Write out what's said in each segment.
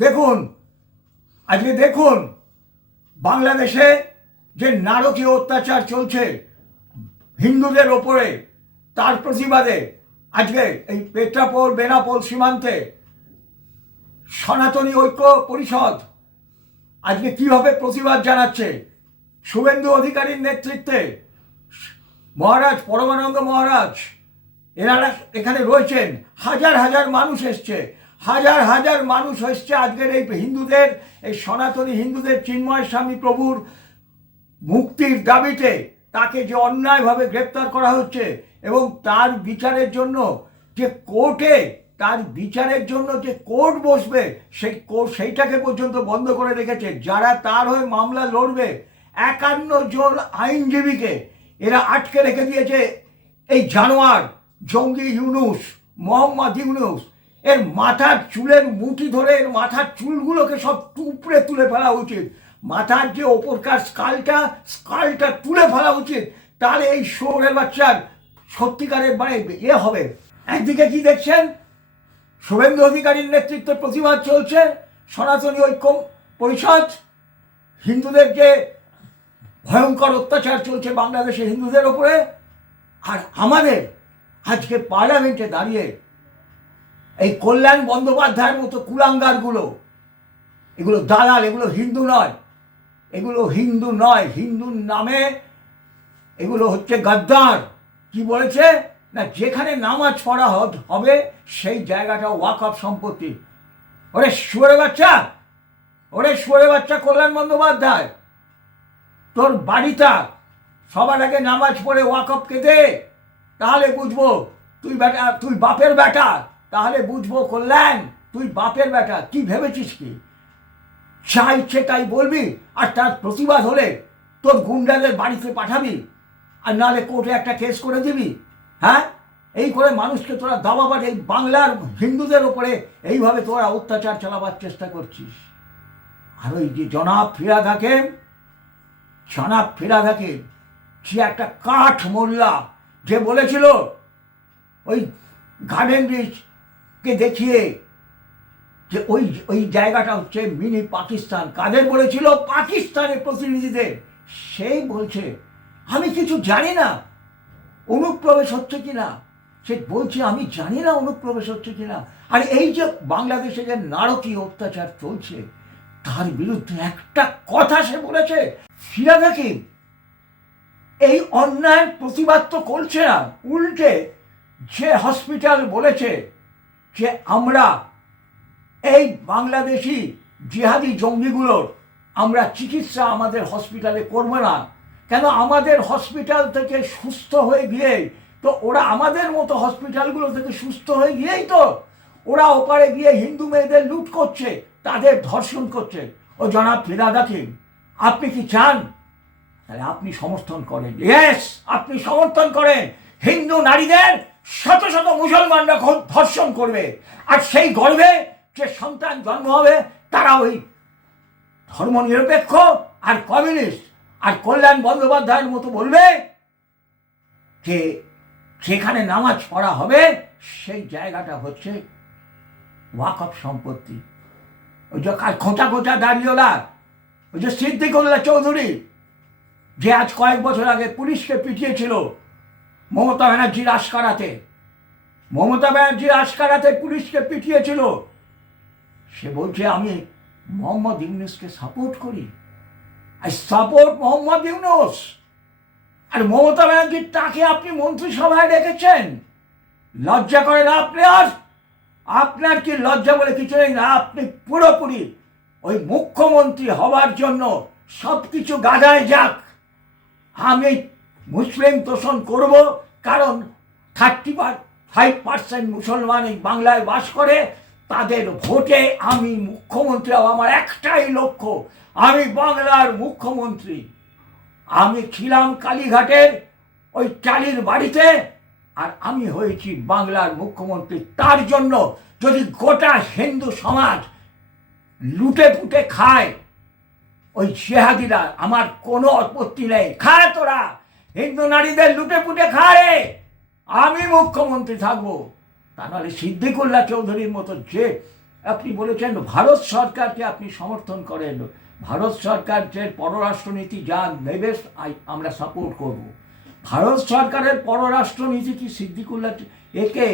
দেখুন, আজকে দেখুন, বাংলাদেশে যে নারকীয় অত্যাচার চলছে, হিন্দুদের ওপরে, তার প্রতিবাদে আজকে এই পেট্রাপোল, বেনাপোল সীমান্তে সনাতনী ঐক্য পরিষদ আজকে কীভাবে প্রতিবাদ জানাচ্ছে? শুভেন্দু অধিকারীর নেতৃত্বে মহারাজ, পরমানন্দ মহারাজ, এনারা এখানে রয়েছেন, হাজার হাজার মানুষ এসছে। হাজার হাজার মানুষ এসছে আজকের এই হিন্দুদের, এই সনাতনী হিন্দুদের চিন্ময় স্বামী প্রভুর মুক্তির দাবিতে তাকে যে অন্যায়ভাবে গ্রেপ্তার করা হচ্ছে এবং তার বিচারের জন্য যে কোর্টে, তার বিচারের জন্য যে কোর্ট বসবে, সেই কোর্ট সেইটাকে পর্যন্ত বন্ধ করে রেখেছে। যারা তার হয়ে মামলা লড়বে, একান্ন জন আইনজীবীকে এরা আটকে রেখে দিয়েছে। এই জানোয়ার জঙ্গি ইউনুস, মোহাম্মদ ইউনুস এর মাথার চুলের মুঠি ধরে এর মাথার চুলগুলোকে সব টুপড়ে তুলে ফেলা উচিত। মাথার যে ওপরকার স্কালটা স্কালটা তুলে ফেলা উচিত। তাহলে এই শোরের বাচ্চার সত্যিকারের মানে ইয়ে হবে। একদিকে কি দেখছেন? শুভেন্দু অধিকারীর নেতৃত্বে প্রতিবাদ চলছে। সনাতনী ঐক্য পরিষদ। হিন্দুদের যে ভয়ঙ্কর অত্যাচার চলছে বাংলাদেশে হিন্দুদের ওপরে। আর আমাদের আজকে পার্লামেন্টে দাঁড়িয়ে এই কল্যাণ বন্দ্যোপাধ্যায়ের মতো কুলাঙ্গারগুলো, এগুলো দালাল, এগুলো হিন্দু নয়, এগুলো হিন্দু নয়, হিন্দুর নামে এগুলো হচ্ছে গাদ্দার। কি বলেছে? না, যেখানে নামাজ পড়া হবে সেই জায়গাটা ওয়াকফ সম্পত্তি। ওরে শুয়ারে বাচ্চা, ওরে শুয়ারে বাচ্চা কল্যাণ বন্দ্যোপাধ্যায়, তোর বাড়িটা সবার আগে নামাজ পড়ে ওয়াকফকে দে, তাহলে বুঝব তুই বেটা তুই বাপের বেটা তাহলে বুঝব কল্যাণ, তুই বাপের বেটা, কি ভেবেছিস কি? যা ইচ্ছে তাই বলবি, আর তার প্রতিবাদ হলে তোর গুন্ডাদের বাড়িতে পাঠাবি, আর নাহলে কোর্টে একটা কেস করে দিবি হ্যাঁ? এই করে মানুষকে তোরা দাবাবার এই বাংলার হিন্দুদের ওপরে এইভাবে তোরা অত্যাচার চালাবার চেষ্টা করছিস। আর ওই যে জনাব ফিরাদ হাকিম জনাব ফিরাদ হাকিম সে একটা কাঠ মোল্লা, যে বলেছিল, ওই গার্ডেন ব্রিজকে দেখিয়ে যে ওই ওই জায়গাটা হচ্ছে মিনি পাকিস্তান। কাদের বলেছিল? পাকিস্তানের প্রতিনিধিদের। সেই বলছে, আমি কিছু জানি না। অনুপ্রবেশ হচ্ছে কিনা? সে বলছে, আমি জানি না অনুপ্রবেশ হচ্ছে কিনা। আর এই যে বাংলাদেশে যে নারকীয় অত্যাচার চলছে, তার বিরুদ্ধে একটা কথা সে বলেছে। ফিরাদ হাকিম এই অন্যায়ের প্রতিবাদ তো করছে না। উল্টে যে হসপিটাল বলেছে যে আমরা এই বাংলাদেশি জিহাদি জঙ্গিগুলোর আমরা চিকিৎসা আমাদের হসপিটালে করব না। কেন আমাদের হসপিটাল থেকে সুস্থ হয়ে গিয়ে তো ওরা আমাদের মতো হসপিটালগুলো থেকে সুস্থ হয়ে গিয়েই তো ওরা ওপারে গিয়ে হিন্দু মেয়েদের লুট করছে, তাদের ধর্ষণ করছে। ও জনাব ফিরাদ হাকিম আপনি কি চান? তাহলে আপনি সমর্থন করেন। ইয়েস আপনি সমর্থন করেন। হিন্দু নারীদের শত শত মুসলমানরা ধর্ষণ করবে। আর সেই গর্বে যে সন্তান জন্ম হবে, তারা ওই ধর্মনিরপেক্ষ আর কমিউনিস্ট আর কল্যাণ বন্দ্যোপাধ্যায়ের মতো বলবে যে যেখানে নামাজ পড়া হবে, সেই জায়গাটা হচ্ছে ওয়াকফ সম্পত্তি। ওই যে খোঁচা খোঁচা দাঁড়িয়েলা ওই যে সিদ্দিকুল্লাহ চৌধুরী, যে আজ কয়েক বছর আগে পুলিশকে পিটিয়েছিল মমতা ব্যানার্জির আশকারাতে। মমতা ব্যানার্জির আশকারাতে পুলিশকে পিটিয়েছিল। সে বলছে, আমি মোহাম্মদ ইউনুসকে সাপোর্ট করি। I support Mohammad Yunus. আর মমতা ব্যানার্জির তাকে আপনি মন্ত্রিসভায় রেখেছেন। লজ্জা করে না আপনি আর? আপনার কি লজ্জা বলে কিছু নেই না? আপনি পুরোপুরি ওই মুখ্যমন্ত্রী হওয়ার জন্য সব কিছু গাদায় যাক। আমি মুসলিম তোষণ করব কারণ থার্টি ফাইভ পার্সেন্ট মুসলমান এই বাংলায় বাস করে, তাদের ভোটে আমি মুখ্যমন্ত্রী হব আমার একটাই লক্ষ্য। আমি বাংলার মুখ্যমন্ত্রী। আমি ছিলাম কালীঘাটের ওই চালির বাড়িতে আর আমি হয়েছি বাংলার মুখ্যমন্ত্রী। তার জন্য যদি গোটা হিন্দু সমাজ লুটে পুটে খায়, ওই জেহাদিরা আমার কোনো আপত্তি নেই। খায় তোরা! হিন্দু নারীদের লুটে পুটে খায়। আমি মুখ্যমন্ত্রী থাকব। তা নাহলে সিদ্দিকুল্লাহ চৌধুরীর মতো যে আপনি বলেছেন ভারত সরকারকে আপনি সমর্থন করেন, ভারত সরকার যে পররাষ্ট্রনীতি যা নেবে আমরা সাপোর্ট করব। ভারত সরকারের পররাষ্ট্রনীতি কি সিদ্দিকুল্লাহ একে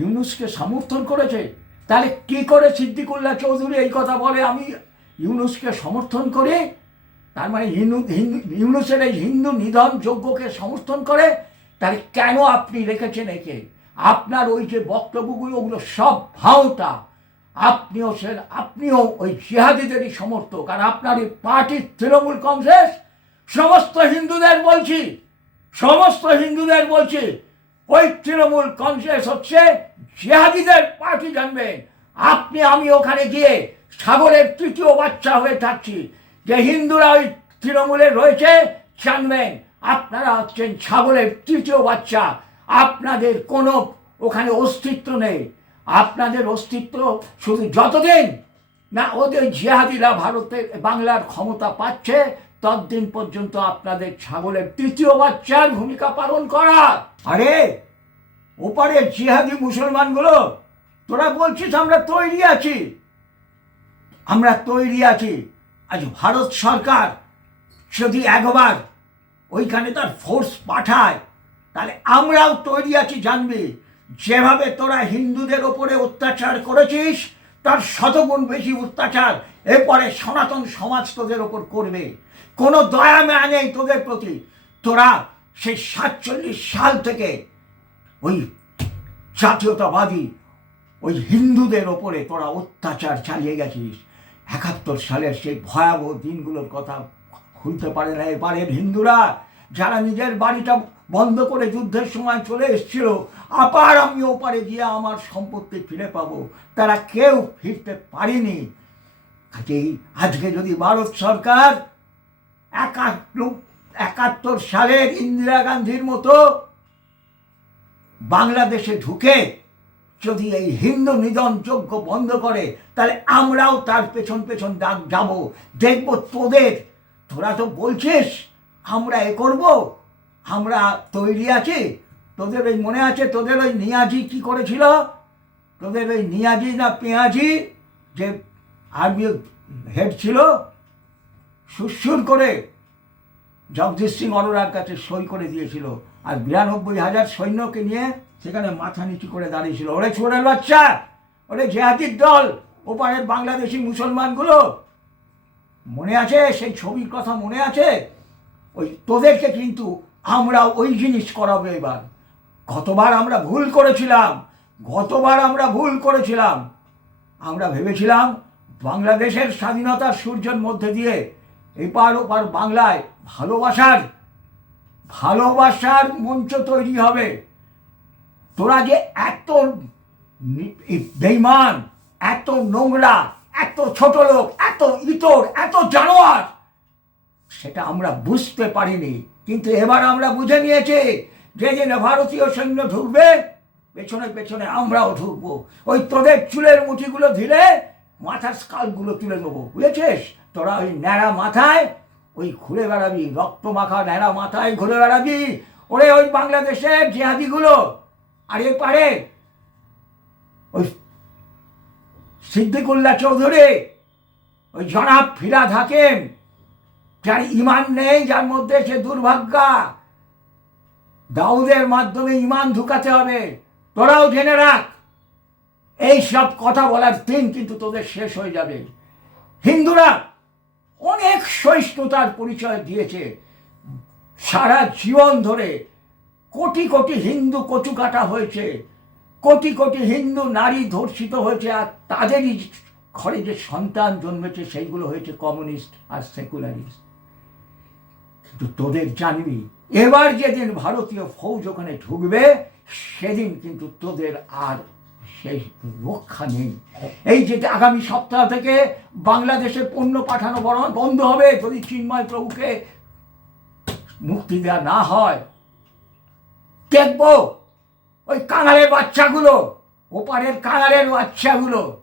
ইউনুসকে সমর্থন করেছে? তাহলে কি করে সিদ্দিকুল্লাহ চৌধুরী এই কথা বলে, আমি ইউনুসকে সমর্থন করে? তার মানে হিন্দু হিন্দু, ইউনুসের হিন্দু নিধন যজ্ঞকে সমর্থন করে, তাহলে কেন আপনি রেখেছেন একে? আপনার ওই যে বক্তব্যগুলো, ওগুলো সব ভাওতা। আপনিও সে আপনিও ওই জিহাদিদেরই সমর্থক। আর আপনার এই পার্টির তৃণমূল কংগ্রেস, সমস্ত হিন্দুদের বলছি, সমস্ত হিন্দুদের বলছি, ওই তৃণমূল কংগ্রেস হচ্ছে জিহাদিদের পার্টি জানবেন আপনি, আমি ওখানে গিয়ে সাগরের তৃতীয় বাচ্চা হয়ে থাকছি। যে হিন্দুরা ওই তৃণমূলে রয়েছে, জানবেন আপনারা হচ্ছেন ছাগলের তৃতীয় বাচ্চা। আপনাদের কোনো ওখানে অস্তিত্ব নেই। আপনাদের অস্তিত্ব শুধু যতদিন না ওদের জিহাদিরা ভারতের বাংলার ক্ষমতা পাচ্ছে, ততদিন পর্যন্ত আপনাদের ছাগলের তৃতীয় বাচ্চার ভূমিকা পালন করা। আরে, ওপারে জিহাদি মুসলমানগুলো, তোরা বলছিস আমরা তৈরি আছি। আমরা তৈরি আছি। আজ ভারত সরকার যদি একবার ওইখানে তার ফোর্স পাঠায়, তাহলে আমরাও তৈরি আছি জানবি। যেভাবে তোরা হিন্দুদের ওপরে অত্যাচার করেছিস, তার শতগুণ বেশি অত্যাচার এরপরে সনাতন সমাজ তোদের ওপর করবে। কোনো দয়া মায়া নেই তোদের প্রতি। তোরা সেই সাতচল্লিশ সাল থেকে ওই জাতীয়তাবাদী, ওই হিন্দুদের ওপরে তোরা অত্যাচার চালিয়ে গেছিস। একাত্তর সালের সেই ভয়াবহ দিনগুলোর কথা ভুলতে পারে না। এবারের হিন্দুরা, যারা নিজের বাড়িটা বন্ধ করে যুদ্ধের সময় চলে এসেছিল, আবার আমি ওপারে গিয়ে আমার সম্পত্তি ফিরে পাবো। তারা কেউ ফিরতে পারেনি। কাজেই আজকে যদি ভারত সরকার একাত্তর সালের ইন্দিরা গান্ধীর মতো বাংলাদেশে ঢুকে যদি এই হিন্দু নিধন যজ্ঞ বন্ধ করে, তাহলে আমরাও তার পেছন পেছন ডাক যাব। দেখব তোদের, তোরা তো বলছিস, আমরা এ করব? আমরা তৈরি আছি? তোদের ওই মনে আছে, তোদের ওই নিয়াজি কি করেছিল? তোদের ওই নিয়াজি না পেঁয়াজি, যে আর্মি হেড ছিল? সুরসুর করে জগদীশ সিং অরোরার কাছে সই করে দিয়েছিল। আর বিরানব্বই হাজার সৈন্যকে নিয়ে সেখানে মাথা নিচু করে দাঁড়িয়েছিল। ওরে ছোড়ের বাচ্চা ওরে জেহাদির দল! ওপারের বাংলাদেশি মুসলমানগুলো! মনে আছে? সেই ছবির কথা মনে আছে? ওই তোদেরকে কিন্তু আমরা ওই জিনিস করাবো এবার। গতবার আমরা ভুল করেছিলাম। গতবার আমরা ভুল করেছিলাম। আমরা ভেবেছিলাম বাংলাদেশের স্বাধীনতার সূর্যের মধ্যে দিয়ে এপার ওপার বাংলায় ভালোবাসার ভালোবাসার মঞ্চ তৈরি হবে। তোরা যে এত বেইমান এত নোংরা, এত ছোট লোক, এত ইতর, এত জানোয়ার, সেটা আমরা বুঝতে পারিনি। কিন্তু এবার আমরা বুঝে নিয়েছি, যে দিনে ভারতীয় সৈন্য ঢুকবে, পেছনে পেছনে আমরাও ঢুকবো। ওই তোদের চুলের মুঠিগুলো ধীরে মাথার স্কালগুলো তুলে নেব, বুঝেছিস? তোরা ওই ন্যাড়া মাথায়, ওই ঘুরে বেড়াবি, রক্ত মাখা ন্যাড়া মাথায় ঘুরে বেড়াবি। ওরে ওই বাংলাদেশের জেহাদিগুলো আর পারে ওই সিদ্দিকুল্লাহ চৌধুরী, ওই জনাব ফিরাদ হাকিম, যার ইমান নেই, যার মধ্যে সে দুর্ভাগ্যা, দাউদের মাধ্যমে ইমান ঢুকাতে হবে। তোরাও জেনে রাখ, এই সব কথা বলার দিন কিন্তু তোদের শেষ হয়ে যাবে। হিন্দুরা অনেক সহিষ্ণুতার পরিচয় দিয়েছে। সারা জীবন ধরে কোটি কোটি হিন্দু কচু কাটা হয়েছে। কোটি কোটি হিন্দু নারী ধর্ষিত হয়েছে আর তাদেরই ঘরে যে সন্তান জন্মেছে, সেইগুলো হয়েছে কমিউনিস্ট আর সেকুলারিস্ট। কিন্তু তোদের জানবি, এবার যেদিন ভারতীয় ফৌজ ওখানে ঢুকবে, সেদিন কিন্তু তোদের আর সেই রক্ষা নেই। এই যে আগামী সপ্তাহ থেকে বাংলাদেশে পণ্য পাঠানো বন্ধ হবে, যদি চিন্ময় প্রভুকে মুক্তি দেওয়া না হয় দেখব ওই কাঙালের বাচ্চাগুলো, ওপারের কাঙালের বাচ্চাগুলো।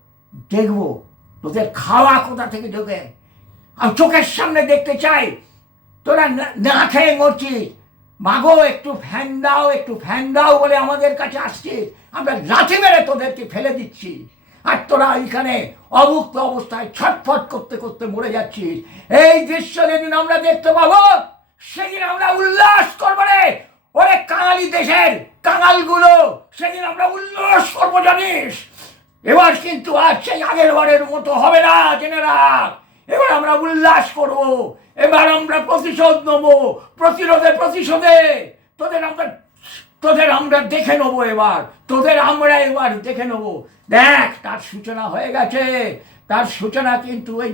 দেখব তোদের খাওয়া কোথা থেকে ঢোকে? আর চোখের সামনে দেখতে চাই। তোরা না- খেয়ে মরছিস। মাগো, একটু ফ্যান দাও, একটু ফ্যান দাও বলে আমাদের কাছে আসছে আমরা লাঠি মেরে তোদেরকে ফেলে দিচ্ছি। আর তোরা এখানে অভুক্ত অবস্থায় ছটফট করতে করতে মরে যাচ্ছিস। এই দৃশ্য যেদিন আমরা দেখতে পাবো, সেদিন আমরা উল্লাস করব রে। ওরে কাঙালি দেশের কাঙালগুলো, সেদিন আমরা উল্লাস করব, জানিস? এবার কিন্তু আর সেই আগের বারের মতো হবে না, জেনে রাখ। এবার আমরা উল্লাস করব, এবার আমরা প্রতিশোধ নেব, প্রতিরোধে, প্রতিশোধে। তোদের আমরা তোদের আমরা দেখে নেব এবার, তোদের আমরা এবার দেখে নেব। দেখ, তার সূচনা হয়ে গেছে। তার সূচনা কিন্তু ওই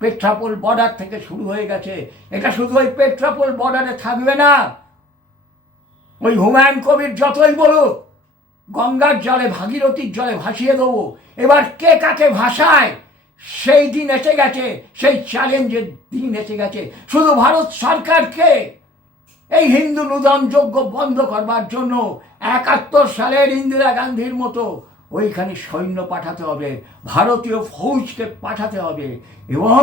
পেট্রাপোল বর্ডার থেকে শুরু হয়ে গেছে। এটা শুধু ওই পেট্রাপোল বর্ডারে থাকবে না ওই হুমায়ুন কবির যতই বলুক, গঙ্গার জলে, ভাগীরথীর জলে ভাসিয়ে দেবো। এবার কে কাকে ভাসায়? সেই দিন এসে গেছে, সেই চ্যালেঞ্জের দিন এসে গেছে। শুধু ভারত সরকারকে এই হিন্দু নূতন যজ্ঞ বন্ধ করবার জন্য একাত্তর সালের ইন্দিরা গান্ধীর মতো ওইখানে সৈন্য পাঠাতে হবে, ভারতীয় ফৌজকে পাঠাতে হবে এবং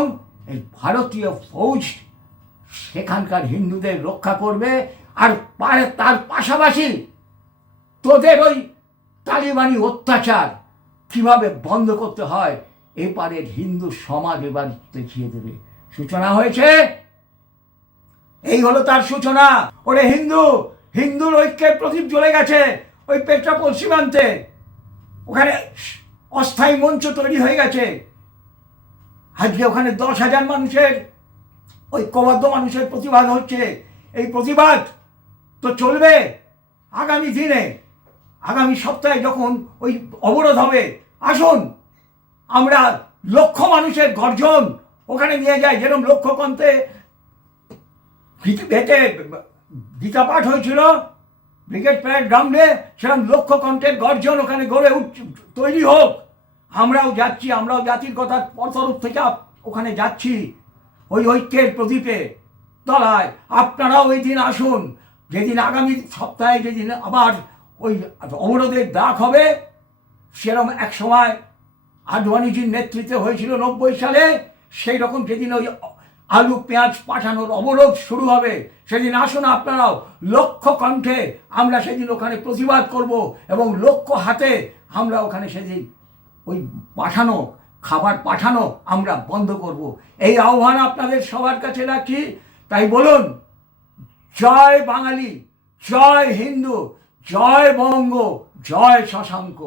এই ভারতীয় ফৌজ সেখানকার হিন্দুদের রক্ষা করবে আর পা- তার পাশাপাশি তোদের ওই তালিবানি অত্যাচার কীভাবে বন্ধ করতে হয় এপারের হিন্দু সমাজ এবার দেখিয়ে দেবে। সূচনা হয়েছে? এই হলো তার সূচনা। ওরে হিন্দু, হিন্দুর ঐক্যের প্রদীপ জ্বলে গেছে ওই পেট্রাপোল সীমান্তে ওখানে অস্থায়ী মঞ্চ তৈরি হয়ে গেছে। আজকে ওখানে দশ হাজার মানুষের ঐক্যবদ্ধ মানুষের প্রতিবাদ হচ্ছে। এই প্রতিবাদ তো চলবে আগামী দিনে, আগামী সপ্তাহে যখন ওই অবরোধ হবে, আসুন, আমরা লক্ষ মানুষের গর্জন ওখানে নিয়ে যাই। যেরকম লক্ষ্য কন্তে ভেটে গীতা পাঠ হয়েছিল, ব্রিগেড প্যারেড গ্রাউন্ডে, সেরকম লক্ষ কণ্ঠের গর্জন ওখানে গড়ে উঠ, তৈরি হোক। আমরাও যাচ্ছি, আমরাও জাতির কথা তরফ থেকে ওখানে যাচ্ছি। ওই ঐক্যের প্রদীপে তলায়, আপনারাও ওই দিন আসুন। যেদিন আগামী সপ্তাহে যেদিন আবার ওই অবরোধের ডাক হবে, সেরকম এক সময় আডবাণীজির নেতৃত্বে হয়েছিল নব্বই সালে, সেই রকম যেদিন ওই আলু পেঁয়াজ পাঠানোর অবরোধ শুরু হবে, সেদিন আসুন আপনারাও লক্ষ কণ্ঠে আমরা সেদিন ওখানে প্রতিবাদ করব এবং লক্ষ হাতে আমরা ওখানে সেদিন ওই পাঠানো, খাবার পাঠানো আমরা বন্ধ করব। এই আহ্বান আপনাদের সবার কাছে রাখি। তাই বলুন জয় বাঙালি জয় হিন্দু জয় বঙ্গ জয় শশাঙ্ক।